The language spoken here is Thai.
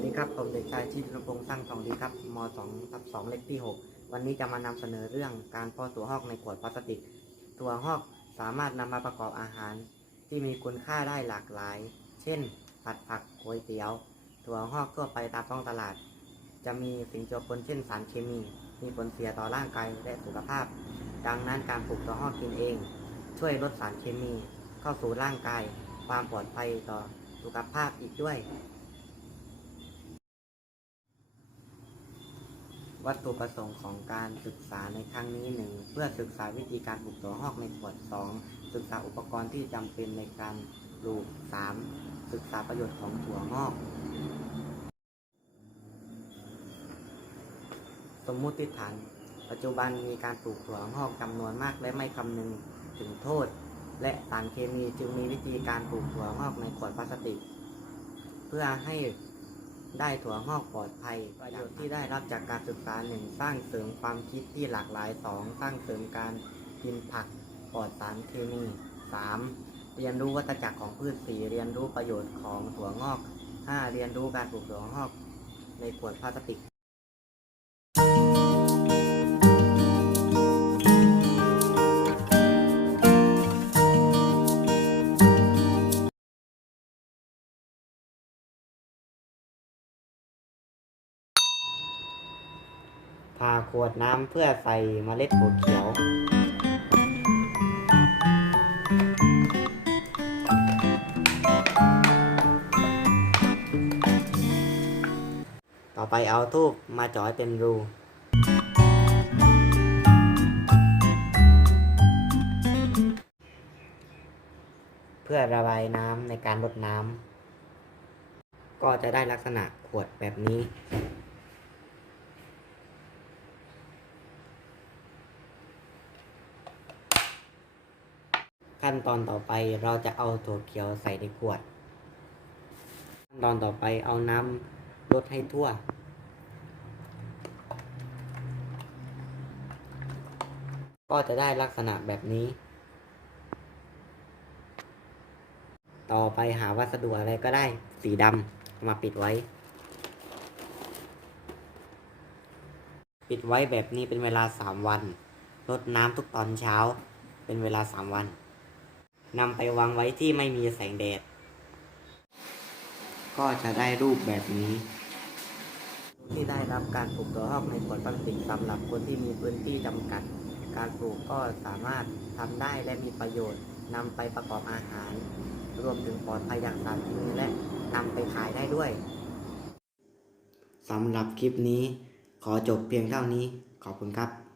วัสดีครับผมเด็กชายชิดรพงษ์สร้างทองดีครับม2ทับ2เลขที่ 6 วันนี้จะมานำเสนอเรื่องการพาะถั่วหอกในขวดพลาสติกถั่วหอกสามารถนำมาประกอบอาหาร ที่มีคุณค่าได้หลากหลาย เช่น ผัดผักก๋วยเตี๋ยวถั่วหอกทั่วไปตามท้องตลาด จะมีสิ่งเจือปนเช่นสารเคมี มีผลเสียต่อร่างกายและสุขภาพ ดังนั้นการปลูกถั่วหอกกินเอง ช่วยลดสารเคมี เข้าสู่ร่างกาย ความปลอดภัยต่อสุขภาพอีกด้วย วัตถุประสงค์ของการศึกษาในครั้งนี้หนึ่งเพื่อศึกษาวิธีการปลูกถั่วหอกในขวดสองศึกษาอุปกรณ์ที่จำเป็นในการปลูกสามศึกษาประโยชน์ของถั่วงอก สมมุติฐาน ปัจจุบันมีการปลูกถั่วงอกจำนวนมากและไม่คำนึงถึงโทษ และสารเคมีจึงมีวิธีการปลูกถั่วงอกในขวดพลาสติก เพื่อให้ ได้ถั่วงอกปลอดภัย ประโยชน์ที่ได้รับจากการศึกษาหนึ่งสร้างเสริมความคิดที่หลากหลายสองสร้างเสริมการกินผักปลอดสารเคมีสามเรียนรู้วัฏจักรของพืชสี่เรียนรู้ประโยชน์ของถั่วงอกห้าเรียนรู้การปลูกถั่วงอกในขวดพลาสติก พาขวดน้ำเพื่อใส่เมล็ดถั่วเขียว ต่อไปเอาทูบมาจ่อยเป็นรูเพื่อระบายน้ำในการลดน้ำก็จะได้ลักษณะขวดแบบนี้ ขั้นตอนต่อไปเราจะเอาถั่วเขียวใส่ในขวด ขั้นตอนต่อไปเอาน้ำลดให้ทั่ว ก็จะได้ลักษณะแบบนี้ ต่อไปหาวัสดุอะไรก็ได้สีดำมาปิดไว้ ปิดไว้แบบนี้เป็นเวลาสามวันรดน้ำทุกตอนเช้าเป็นเวลาสามวัน นำไปวางไว้ที่ไม่มีแสงแดด ก็จะได้รูปแบบนี้ ที่ได้รับการปลูกตัวหอกในขวดพลาสติกสำหรับคนที่มีพื้นที่จำกัด การปลูกก็สามารถทำได้และมีประโยชน์นำไปประกอบอาหาร รวมถึงปลอดภัยจากสารเคมีและนำไปขายได้ด้วยสำหรับคลิปนี้ ขอจบเพียงเท่านี้ ขอบคุณครับ